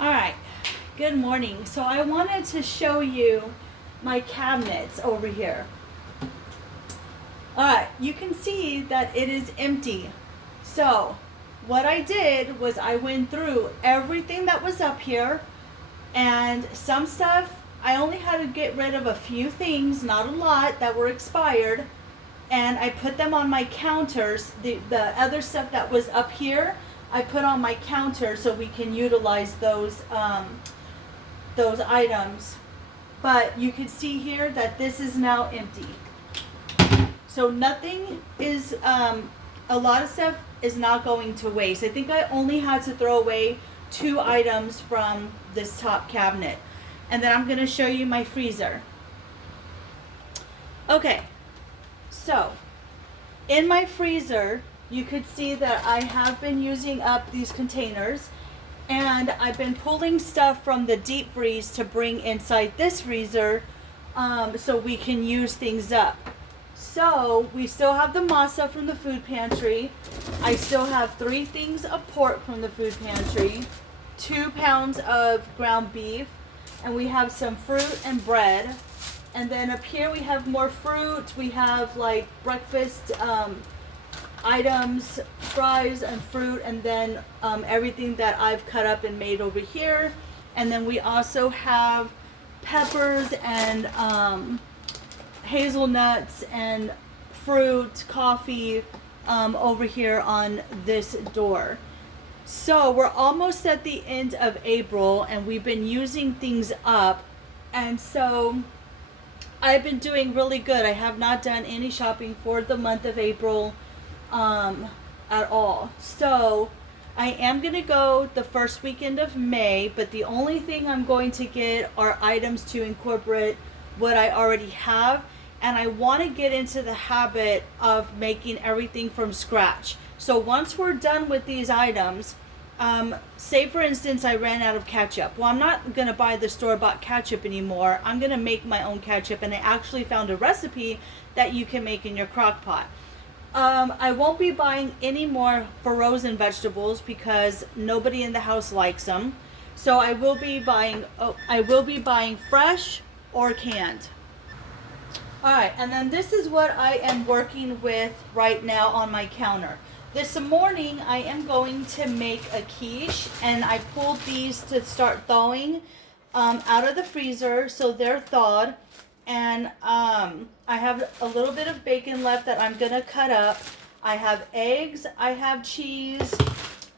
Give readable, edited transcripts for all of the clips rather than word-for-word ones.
All right, good morning. So I wanted to show you my cabinets over here. All right, you can see that it is empty. So what I did was I went through everything that was up here, and some stuff I only had to get rid of a few things, not a lot, that were expired, and I put them on my counters. The other stuff that was up here, I put on my counter so we can utilize those items. But you can see here that this is now empty. So nothing is, a lot of stuff is not going to waste. I think I only had to throw away 2 items from this top cabinet. And then I'm going to show you my freezer. Okay, so in my freezer, you could see that I have been using up these containers, and I've been pulling stuff from the deep freeze to bring inside this freezer, so we can use things up. So we still have the masa from the food pantry. I still have 3 things of pork from the food pantry, 2 pounds of ground beef, and we have some fruit and bread. And then up here we have more fruit. We have like breakfast items, fries and fruit, and then everything that I've cut up and made over here. And then we also have peppers and hazelnuts and fruit, coffee over here on this door. So we're almost at the end of April, and we've been using things up, and so I've been doing really good. I have not done any shopping for the month of April at all. So I am going to go the first weekend of May, but the only thing I'm going to get are items to incorporate what I already have, and I want to get into the habit of making everything from scratch. So once we're done with these items, say for instance I ran out of ketchup. Well, I'm not going to buy the store-bought ketchup anymore. I'm going to make my own ketchup, and I actually found a recipe that you can make in your crock pot. I won't be buying any more frozen vegetables because nobody in the house likes them. So I will be buying fresh or canned. Alright, and then this is what I am working with right now on my counter. This morning I am going to make a quiche, and I pulled these to start thawing out of the freezer, so they're thawed. And I have a little bit of bacon left that I'm going to cut up. I have eggs, I have cheese,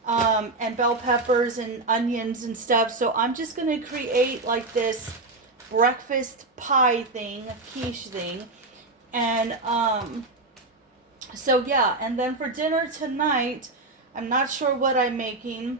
and bell peppers and onions and stuff. So I'm just going to create like this breakfast pie thing, quiche thing. And so yeah, and then for dinner tonight, I'm not sure what I'm making.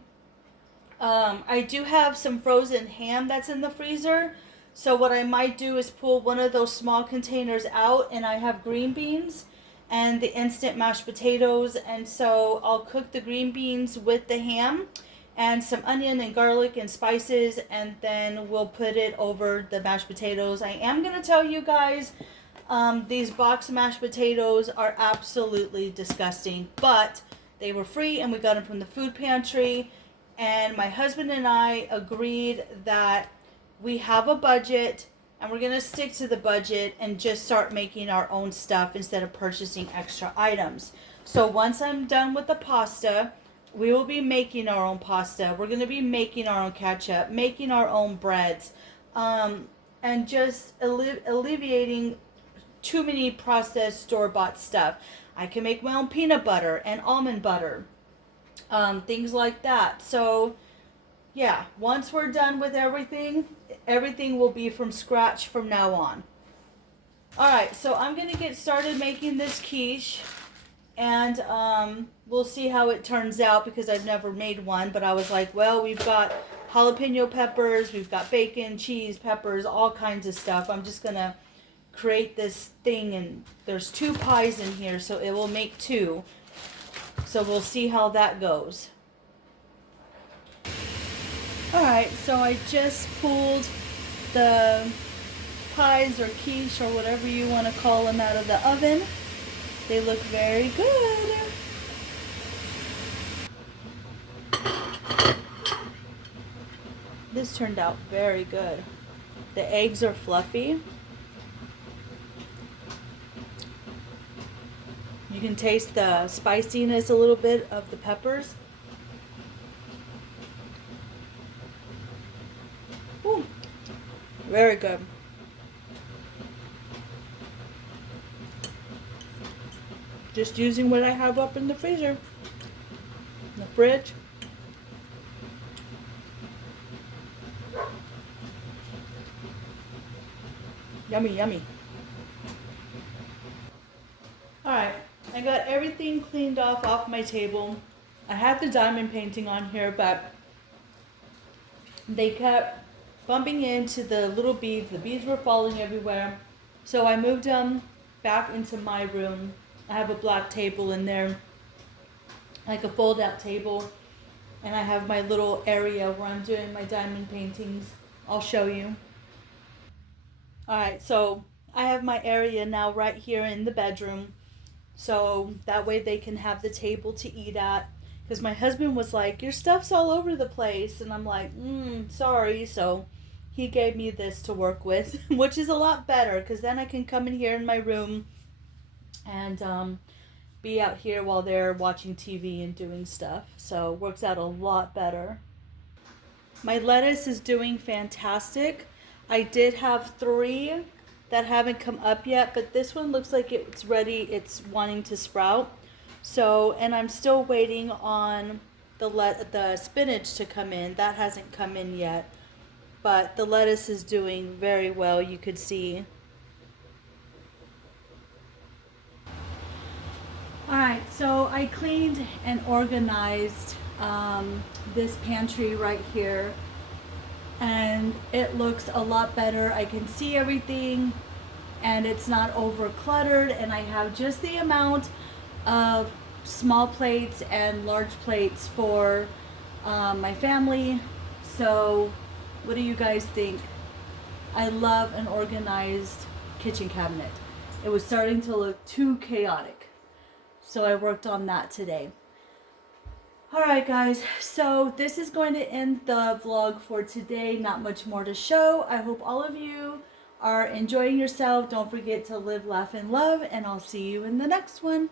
I do have some frozen ham that's in the freezer. So what I might do is pull one of those small containers out, and I have green beans and the instant mashed potatoes. And so I'll cook the green beans with the ham and some onion and garlic and spices, and then we'll put it over the mashed potatoes. I am going to tell you guys, these box mashed potatoes are absolutely disgusting, but they were free and we got them from the food pantry. And my husband and I agreed that we have a budget, and we're going to stick to the budget and just start making our own stuff instead of purchasing extra items. So once I'm done with the pasta, we will be making our own pasta. We're going to be making our own ketchup, making our own breads, and just alleviating too many processed store-bought stuff. I can make my own peanut butter and almond butter, things like that. So yeah, once we're done with everything will be from scratch from now on. Alright, so I'm going to get started making this quiche, and we'll see how it turns out because I've never made one, but I was like, well, we've got jalapeno peppers, we've got bacon, cheese, peppers, all kinds of stuff. I'm just going to create this thing, and there's 2 pies in here, so it will make 2. So we'll see how that goes. Alright, so I just pulled the pies or quiche or whatever you want to call them out of the oven. They look very good. This turned out very good. The eggs are fluffy. You can taste the spiciness a little bit of the peppers. Ooh, very good. Just using what I have up in the freezer, in the fridge. Yummy, yummy. Alright, I got everything cleaned off my table. I had the diamond painting on here, but they kept bumping into the little beads. The beads were falling everywhere. So I moved them back into my room. I have a black table in there, like a fold out table. And I have my little area where I'm doing my diamond paintings. I'll show you. Alright, so I have my area now right here in the bedroom. So that way they can have the table to eat at. Because my husband was like, your stuff's all over the place. And I'm like, sorry. So he gave me this to work with, which is a lot better. Because then I can come in here in my room and be out here while they're watching TV and doing stuff. So it works out a lot better. My lettuce is doing fantastic. I did have 3 that haven't come up yet, but this one looks like it's ready. It's wanting to sprout. So, and I'm still waiting on the spinach to come in. That hasn't come in yet, but the lettuce is doing very well. You could see. All right, so I cleaned and organized this pantry right here, and it looks a lot better. I can see everything, and it's not over cluttered, and I have just the amount of small plates and large plates for my family. So what do you guys think? I love an organized kitchen cabinet. It was starting to look too chaotic, so I worked on that today. Alright guys, so this is going to end the vlog for today. Not much more to show. I hope all of you are enjoying yourself. Don't forget to live, laugh, and love, and I'll see you in the next one.